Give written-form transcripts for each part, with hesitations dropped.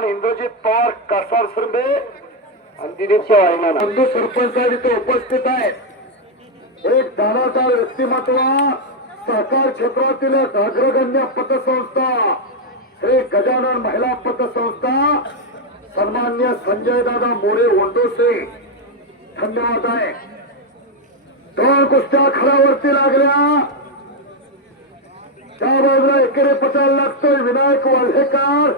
इंद्रजित पवार कासार शिंदे आणि दिलीप चव्हाण बंधू सरपंच इथे उपस्थित आहेत. एक दानादार व्यक्तिमत्व सहकार क्षेत्रातील अग्रगण्य पतसंस्था श्री गजानन महिला पतसंस्था सन्मान्य संजय दादा मोरे वंडोसे धन्यवाद आहे. दोन कुस्त्या खरावरती लागल्या. त्या बाजूला एकेरी पटायला लागतोय विनायक वाल्हेकर.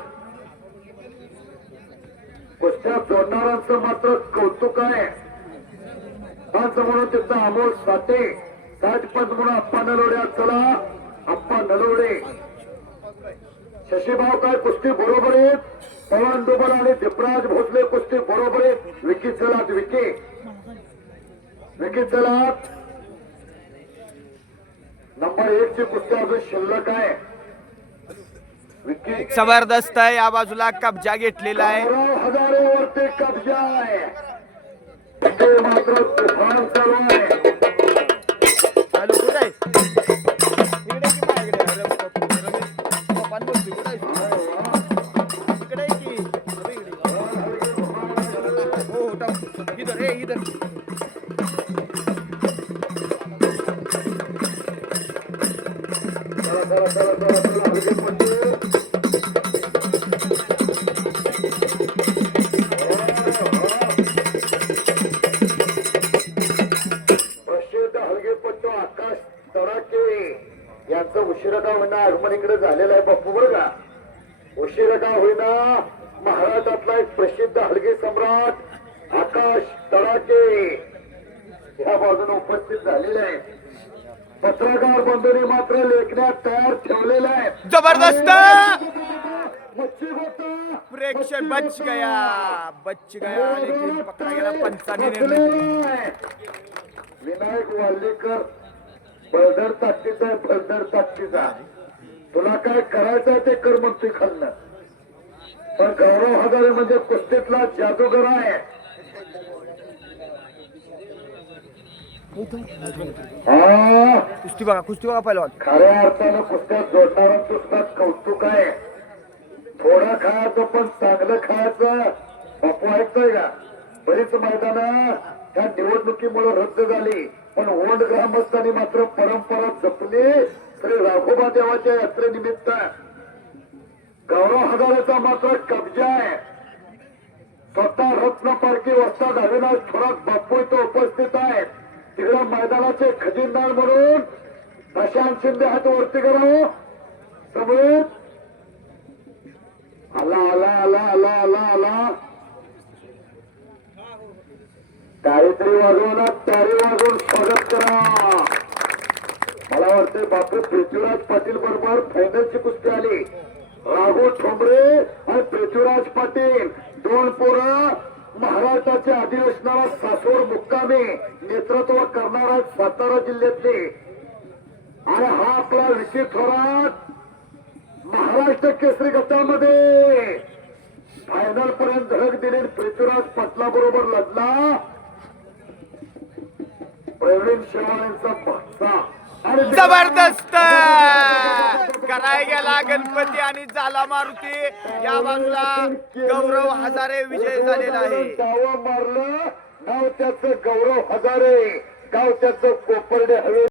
कुस्त्या जोडणाऱ्यांचं मात्र कौतुक आहे. पंच म्हणून तिथं अमोल साठे, साठ पंच म्हणून अप्पा नलवडे. चला अप्पा नलवडे. शशीभाऊ काय कुस्ती बरोबर आहेत. पवन डुबल आणि दीपराज भोसले कुस्ती बरोबर आहेत. विकी चलात विकी चलात नंबर 1 ची कुस्ती अजून शिल्लक आहे. जबरदस्त आहे. या बाजूला कब्जा घेतलेला आहे. हजारेवरती कब्जा आहे. मात्र तुफान चालू आहे. चालू कुठे आहे? प्रसिद्ध हलगेपट्टू आकाश तडाके यांचं उशिरा का होईना आगमन इकडे झालेलं आहे. बाप्पू बरं का, उशिरा का होईना महाराष्ट्रातला एक प्रसिद्ध हलगे सम्राट आकाश तडाके या बाजूने उपस्थित झालेले आहे. पत्रकार बंधूंनी मात्र लेखण्यात तयार ठेवलेलं आहे. जबरदस्त मच्छी गोटा प्रेक्षक बच गया लेकिन पकडा गेला पंचाने निर्णय. विनायक वाल्हेकर बळदर ताकदीचा आहे. बळदर ताकदीचा तुला काय करायचं ते कर म्हणतोय खाल्लं. पण गौरव हजारे म्हणजे कुस्तीतला जादूगर आहे. कुस्ती बघा पहिलवान. खऱ्या अर्थानं कुस्त्यात जोडणाऱ्यांचं सुद्धा कौतुक आहे. थोडं खायचं पण चांगलं खायचं. बापू ऐकतोय का? बरीच मैदानं त्या निवडणुकीमुळे रद्द झाली, पण ओंड ग्रामस्थांनी मात्र परंपरा जपली. श्री राघोबा देवाच्या यात्रेनिमित्त गौरव हजारेचा मात्र कब्जा आहे. स्वतः रत्न पारखी वस्ताद अविनाश थोरात बापू इथं उपस्थित आहेत. तिकडे मैदानाचे खजिनदार म्हणून प्रशांत शिंदे हात वरती करा. समोर आला गायत्री वाजवला. तारी वाजवून स्वागत करा. मला वाटते बापू पृथ्वीराज पाटील बरोबर फायनलची कुस्ती आली. राघव ठोंबरे आणि पृथ्वीराज पाटील दोन पोरं महाराष्ट्राच्या अधिवेशनाला सासवड मुक्कामी नेतृत्व करणारा सातारा जिल्ह्यातले. आणि हा आपला विकी थोरात महाराष्ट्र केसरी गटामध्ये फायनल पर्यंत धडक दिली. पृथ्वीराज पाटला बरोबर लढला. प्रवीण शेवाळेंचा भाषा जबरदस्त कराय गेला गणपती आणि झाला मारुती. या बाजूला गौरव हजारे विजय झालेला आहे. गाव मारलं. नाव त्याचं गौरव हजारे, गाव त्याचं कोपर्डे हवे.